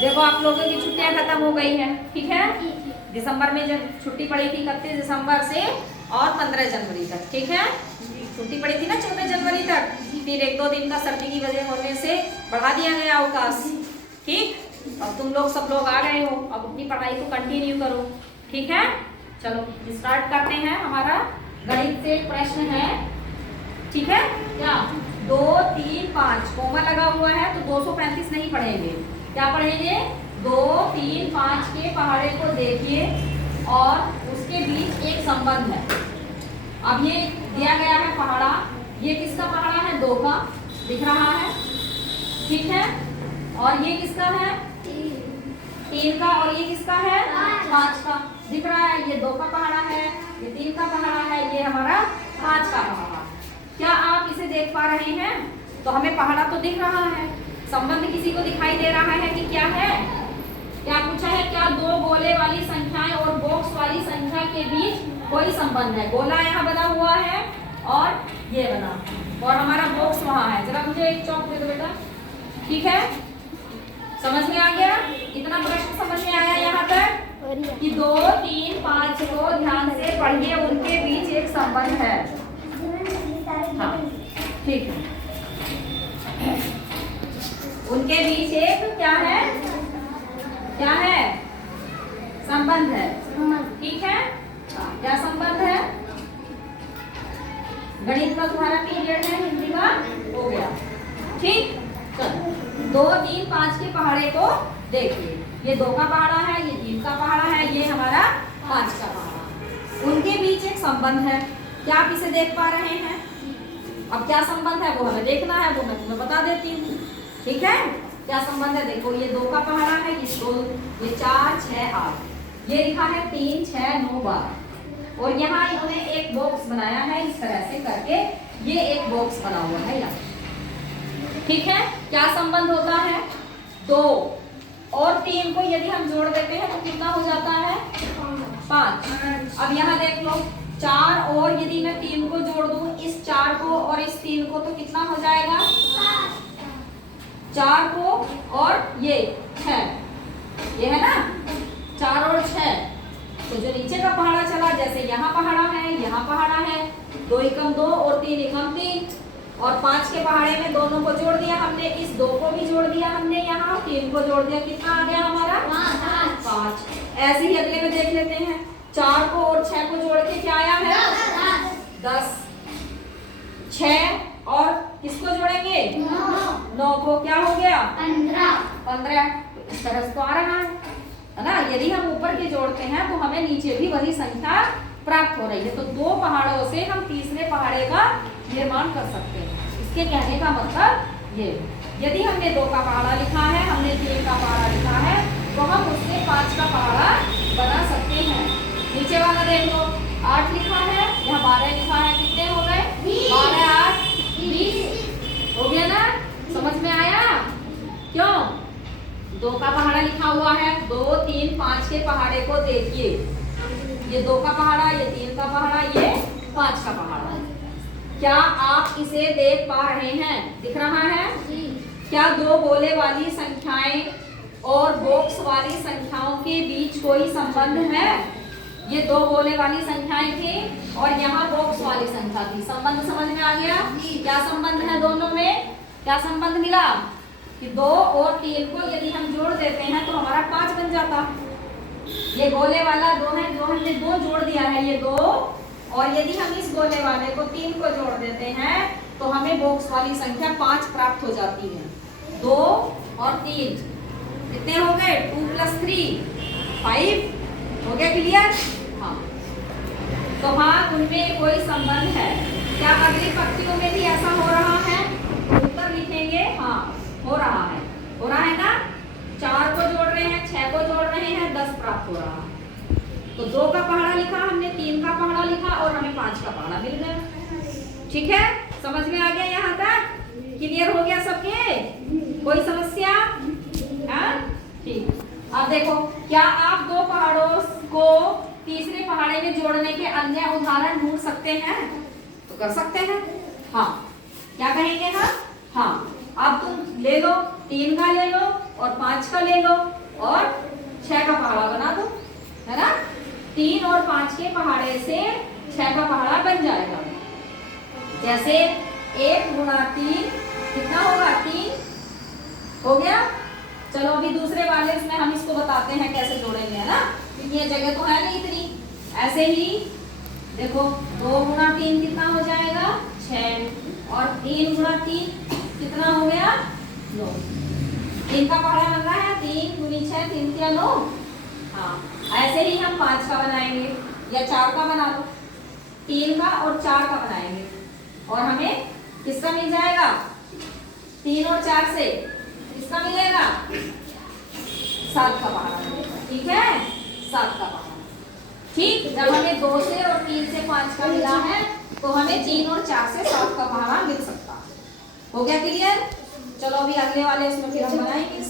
देखो आप लोगों की छुट्टियां खत्म हो गई हैं, ठीक है। दिसंबर में जब छुट्टी पड़ी थी 31 दिसंबर से और 15 जनवरी तक, ठीक है। छुट्टी पड़ी थी ना 14 जनवरी तक, फिर 1-2 दिन का सर्दी की वजह होने से बढ़ा दिया गया अवकाश, ठीक। अब तुम लोग सब लोग आ गए हो, अब अपनी पढ़ाई को कंटिन्यू करो, ठीक है। चलो स्टार्ट करते हैं। हमारा गणित से प्रश्न है, ठीक है। क्या 2, 3, 5 कोमा लगा हुआ है तो 235 नहीं पढ़ेंगे, क्या पढ़ेंगे 2, 3, 5 के पहाड़े को देखिए और उसके बीच एक संबंध है। अब ये दिया गया है पहाड़ा, ये किसका पहाड़ा है 2 का, दिख रहा है, ठीक है। और ये किसका है 3 का, और ये किसका है 5 का, दिख रहा है। ये 2 का पहाड़ा है, ये 3 का पहाड़ा है, ये हमारा 5 का पहाड़ा। क्या आप इसे देख पा रहे हैं? तो हमें पहाड़ा तो दिख रहा है, संबंध किसी को दिखाई दे रहा है कि क्या है? क्या पूछा है, क्या 2 गोले वाली संख्याएं और बॉक्स वाली संख्या के बीच कोई संबंध है? गोला यहाँ बना हुआ है और ये बना, और हमारा बॉक्स वहां है। जरा मुझे एक चौक दे दो बेटा, ठीक है। समझ में आ गया? इतना प्रश्न समझ में आया यहाँ तक कि 2, 3, 5 को ध्यान से पढ़िए, उनके बीच एक संबंध है। हाँ ठीक है, उनके बीच एक क्या है, क्या है संबंध है, ठीक है। क्या संबंध है? गणित का तुम्हारा पीरियड है, हिंदी का हो गया, ठीक। चलो 2, 3, 5 के पहाड़े को देखिए, ये 2 का पहाड़ा है, ये 3 का पहाड़ा है, ये हमारा 5 का पहाड़ा। उनके बीच एक संबंध है, क्या आप इसे देख पा रहे हैं? अब क्या संबंध है वो हमें देखना है, वो मैं तुम्हें बता देती हूँ, ठीक है। क्या संबंध है? देखो ये 2 का पहाड़ा है, ये 2, ये 4, 6, 8, ये लिखा है 3, 6, 9, 12, और यहाँ इन्होंने एक बॉक्स बनाया है इस तरह से करके, ये एक बॉक्स बना हुआ है यहाँ, ठीक है। क्या संबंध होता है? 2 और 3 को यदि हम जोड़ देते हैं तो कितना हो जाता है 5। अब यहाँ देख लो 4 और यदि मैं 3 को जोड़ दूं, इस 4 को और इस 3 को, तो कितना हो जाएगा 4 को और ये 6, ये है ना 4 और 6। तो जो नीचे का पहाड़ा चला, जैसे यहाँ पहाड़ा है, यहाँ पहाड़ा है, 2 एकम 2 और 3 एकम 3, और 5 के पहाड़े में दोनों को जोड़ दिया हमने, इस 2 को भी जोड़ दिया हमने, यहाँ 3 को जोड़ दिया, कितना आ गया हमारा 5। ऐसे ही अगले में देख लेते हैं, 4 को और 6 को जोड़ के क्या आया है 10, 6 और किसको जोड़ेंगे 9 को, क्या हो गया 15। इस तरह से तो आ रहा है ना। यदि हम ऊपर के जोड़ते हैं तो हमें नीचे भी वही संख्या प्राप्त हो रही है। तो 2 पहाड़ों से हम तीसरे पहाड़े का निर्माण कर सकते हैं। इसके कहने का मतलब ये, यदि हमने 2 का पहाड़ा लिखा है, हमने 3 का पहाड़ा लिखा है, तो हम उससे 5 का पहाड़ा बना सकते हैं। नीचे वाला देख लो 8 लिखा है, यहाँ 12 लिखा है, कितने हो गए 12, 8, 20 हो गया ना। समझ में आया? क्यों 2 का पहाड़ा लिखा हुआ है, 2, 3, 5 के पहाड़े को देखिए, ये 2 का पहाड़ा, ये 3 का पहाड़ा, ये 5 का पहाड़ा। क्या आप इसे देख पा रहे हैं? दिख रहा है? क्या 2 गोले वाली संख्याएं और बॉक्स वाली संख्याओं के बीच कोई संबंध है? ये 2 गोले वाली संख्याएं थी और यहाँ बॉक्स वाली संख्या थी, संबंध समझ में आ गया? क्या संबंध है दोनों में? क्या संबंध मिला कि 2 और 3 को यदि हम जोड़ देते हैं तो हमारा 5 बन जाता। ये गोले वाला 2 है, जो हमने 2 जोड़ दिया है, ये 2, और यदि हम इस गोले वाले को 3 को जोड़ देते हैं तो हमें बॉक्स वाली संख्या 5 प्राप्त हो जाती है। 2 और 3 कितने हो गए 2 + 3 5 हो गया, क्लियर? हाँ, तो हाँ उनमें कोई संबंध है। क्या अगली पंक्तियों में भी ऐसा हो रहा है? उत्तर लिखेंगे हाँ हो रहा है, हो रहा है ना। 4 को जोड़ रहे हैं, 6 को जोड़ रहे हैं, 10 प्राप्त हो रहा है। तो 2 का पहाड़ा लिखा हमने, 3 का पहाड़ा लिखा और हमें 5 का पहाड़ा मिल गया। ठीक है, समझ में आ गया यहाँ तक? क्लियर हो गया सबके? कोई समस्या? हाँ ठीक। अब देखो, क्या आप 2 पहाड़ों को तीसरे पहाड़े में जोड़ने के अन्य उदाहरण ढूंढ सकते हैं? तो कर सकते हैं। हाँ, क्या कहेंगे? हाँ हाँ, अब तुम ले लो 3 का ले लो और 5 का ले लो और 6 का पहाड़ा बना दो, है ना। 3 और 5 के पहाड़े से 6 का पहाड़ा बन जाएगा। जैसे 1 गुणा 3 कितना होगा, 3 हो गया। चलो अभी दूसरे वाले इसमें हम इसको बताते हैं कैसे जोड़ेंगे, है ना, क्योंकि ये जगह तो है नहीं इतनी। ऐसे ही देखो 2 गुणा 3 कितना हो जाएगा, 6 और 3 गुणा 3 कितना हो गया, 9। 3 का पहाड़ा बन रहा है, 3 दूनी 6, 3 क्या 9। हाँ, ऐसे ही हम 5 का बनाएंगे या 4 का बना लो, 3 का और 4 का बनाएंगे और हमें किसका मिल जाएगा, 3 और 4 से किसका मिलेगा, 7 का पहाड़ा मिलेगा। ठीक है, 7 का पहाड़ा। ठीक, जब हमें 2 से और 3 से 5 का मिला है तो हमें 3 और 4 से 7 का पहाड़ा मिल सकता है। हो गया क्लियर। चलो अभी अगले वाले उसमें फिर हम बनाएंगे।